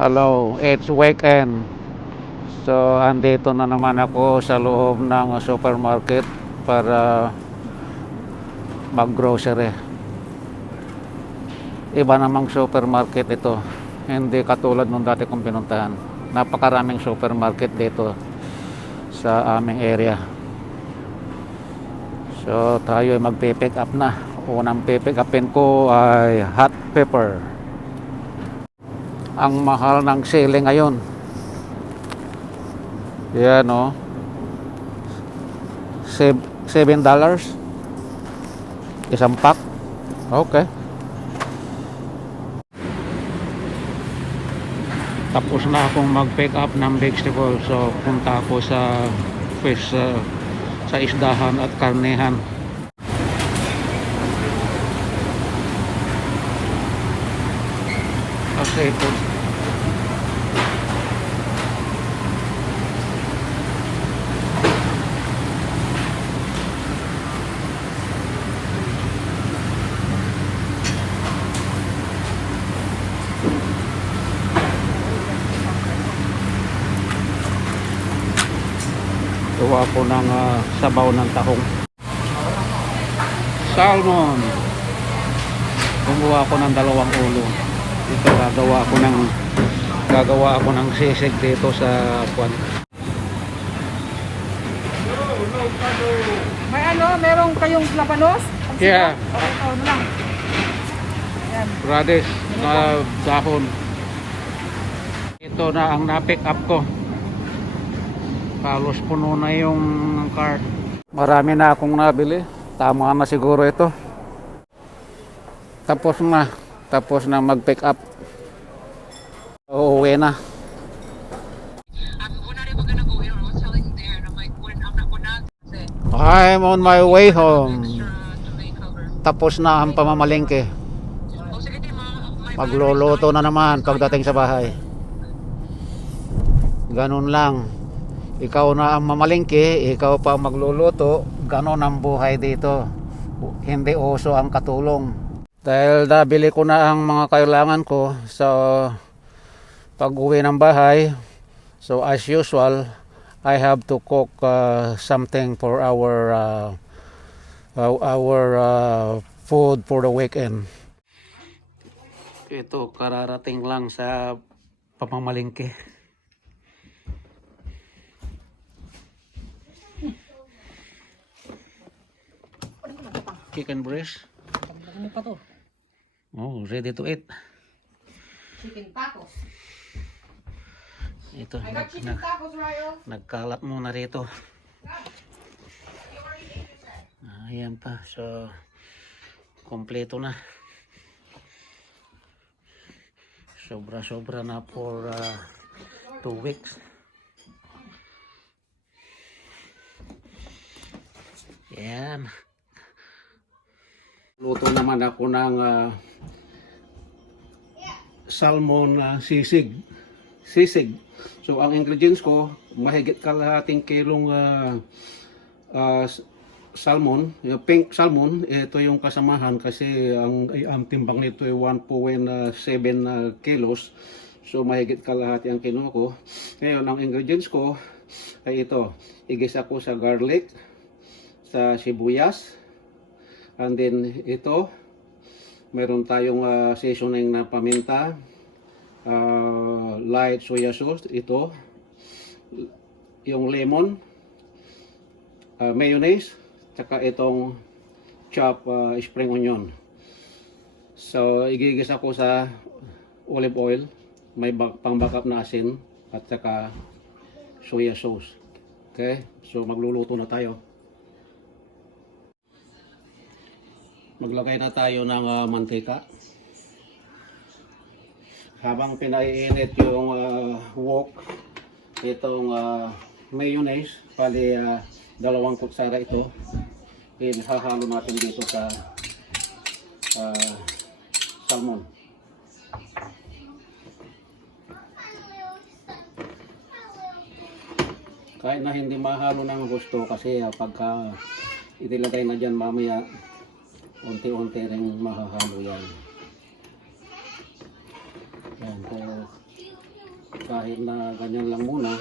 Hello, it's weekend. So, andito na naman ako sa loob ng supermarket para mag-grocery. Iba namang supermarket ito. Hindi katulad nung dati kong pinuntahan. Napakaraming supermarket dito sa aming area. So, tayo ay magpipick up na. Unang pipick upin ko ay hot pepper. Ang mahal ng sili ngayon. Yan o. $7. Isang pack. Okay. Tapos na akong mag-pick up ng vegetable. So punta ako sa fish, sa isdahan at karnehan. Okay po. Gawa ko ng sabaw ng tahong. Salmon. Gumawa ko ng 2 ulo. Ito gagawa ako ng sisig dito sa kwan. May merong kayong labanos? Yeah. Okay, ano lang. Yan. Radish na dahon. Ito na ang na-pick up ko. Halos puno na yung cart. Marami na akong nabili. Tama na siguro ito. Tapos na mag-pick up. Uuwi na. I'm on my way home. Tapos na ang pamamalengke. Magluluto na naman pagdating sa bahay. Ganun lang. Ikaw na ang mamalengke, ikaw pa ang magluluto. Ganon ang buhay dito. Hindi uso ang katulong. Dahil nabili ko na ang mga kailangan ko sa pag-uwi ng bahay. So as usual, I have to cook something for our food for the weekend. Ito, kararating lang sa pamamalengke. Chicken breast. Ano pa to? Oh, ready to eat. Chicken tacos. Ito, nagkalat muna rito. Ayan pa. So, kompleto na. Sobra-sobra na for 2 weeks. Yan. Luto naman ako ng salmon sisig. Sisig. So ang ingredients ko, mahigit kalahating kilong salmon, yung pink salmon. Ito yung kasamahan kasi ang timbang nito ay 1.7 kilos. So mahigit kalahati ang kilo ko. Ngayon ang ingredients ko ay ito. Igisa ko sa garlic, sa sibuyas, and then ito meron tayong seasoning na paminta, light soya sauce, ito yung lemon, mayonnaise, tsaka itong chopped spring onion. So igigisa ko sa olive oil, may pang-backup na asin at tsaka soya sauce. Okay, so magluluto na tayo. Maglagay na tayo ng mantika. Habang pinaiinit yung wok, itong mayonnaise, pali 2 kutsara ito, ihahalo natin dito sa salmon. Kahit na hindi mahalo ng gusto kasi pagka itilagay na dyan mamaya, unti-unti rin mahahalo yan. Yan, pero kahit na ganyan lang muna.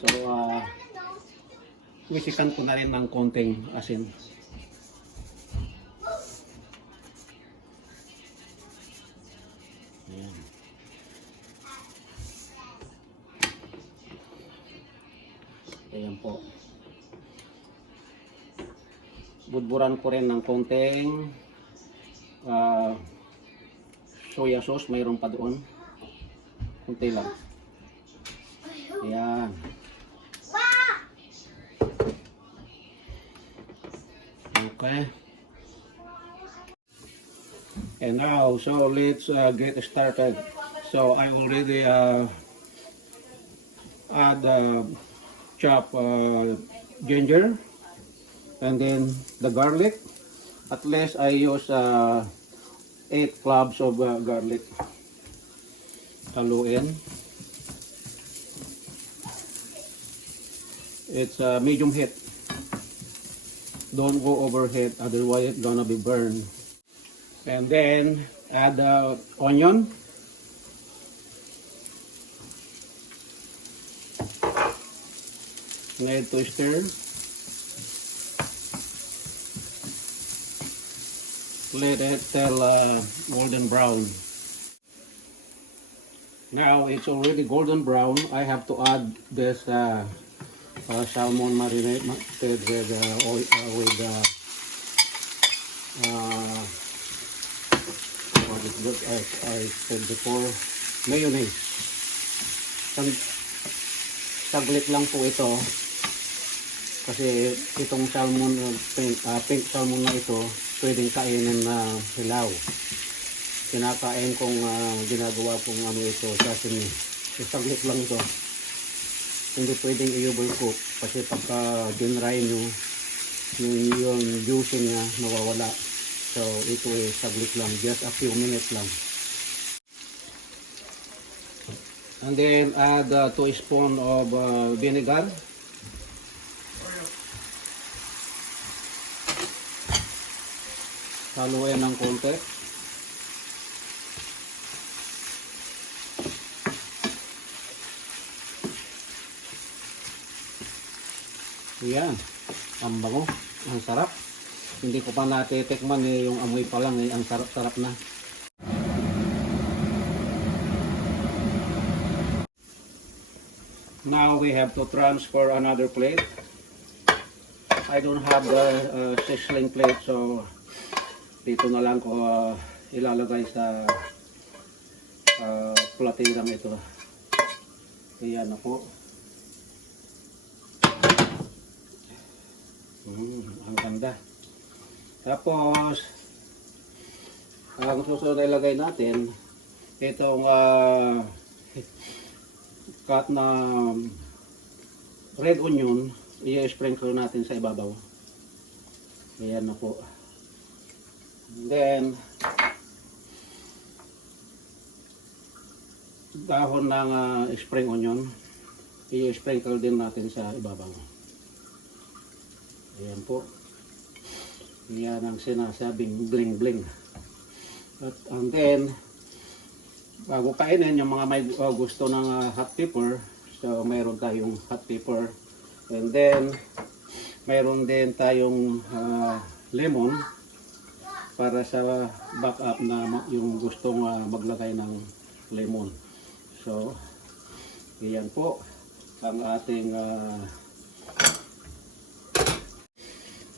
So, wisikan ko na rin ng konting asin. Yan. Ayan po. Budburan ko rin ng konting soya sauce, mayroon pa doon. Kunti lang. Ayan. Okay. And now, so let's get started. So I already add chopped ginger. And then the garlic, at least I use 8 cloves of garlic. Haluin. It's medium heat. Don't go overheat, otherwise it's gonna be burned. And then add onion. Need to stir. Let it till golden brown. Now it's already golden brown. I have to add this salmon marinade with oil, what as I said before, mayonnaise. Saglit lang po ito kasi itong salmon, pink salmon na ito, pwedeng kainin na hilaw. Kinakain kong ginagawa kong ito, sashimi. Saglit lang ito. Hindi pwedeng i-overcook kasi pagka dinry nyo, yung juice niya nawawala. So ito ay saglit lang, just a few minutes lang. And then add 2 spoons of vinegar. Haluin ng konti. Yan, ang bango, ang sarap. Hindi ko pa natitikman yung amoy pa lang ang sarap-sarap na. Now we have to transfer another plate. I don't have the sizzling plate, so dito na lang ko ilalagay sa platirang ito. Ayan na po. Ang ganda. Tapos, ang susunod na ilagay natin, itong cut na red onion, i-sprinkle natin sa ibabaw. Ayan na po. And then, dahon ng spring onion, i-sprinkle din natin sa ibabaw. Ayan po. Yan ang sinasabing bling bling. And then, bago kainin, yung mga may gusto ng hot pepper, so mayroon tayong hot pepper. And then, mayroon din tayong lemon para sa backup na yung gustong maglagay ng lemon. So, iyan po ang ating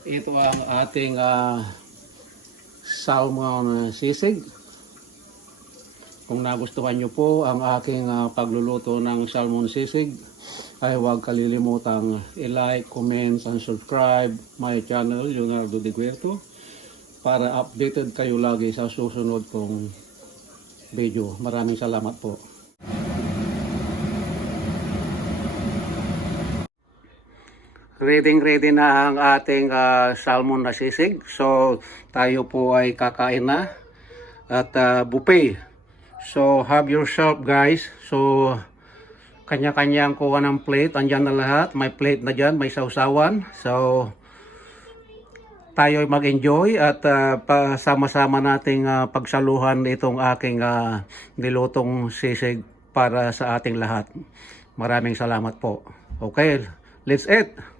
ito ang ating salmon sisig. Kung nagustuhan nyo po ang aking pagluluto ng salmon sisig, ay huwag kalilimutang i-like, comment, and subscribe my channel, Leonardo De Guerto, para updated kayo lagi sa susunod kong video. Maraming salamat po. Ready na ang ating salmon na sisig. So, tayo po ay kakain na. At buffet. So, have yourself guys. So, kanya-kanya ang kuha ng plate. Andyan na lahat. May plate na dyan. May sausawan. So, tayo ay mag-enjoy at pasama-sama nating pagsaluhan itong aking nilutong sisig para sa ating lahat. Maraming salamat po. Okay, let's eat!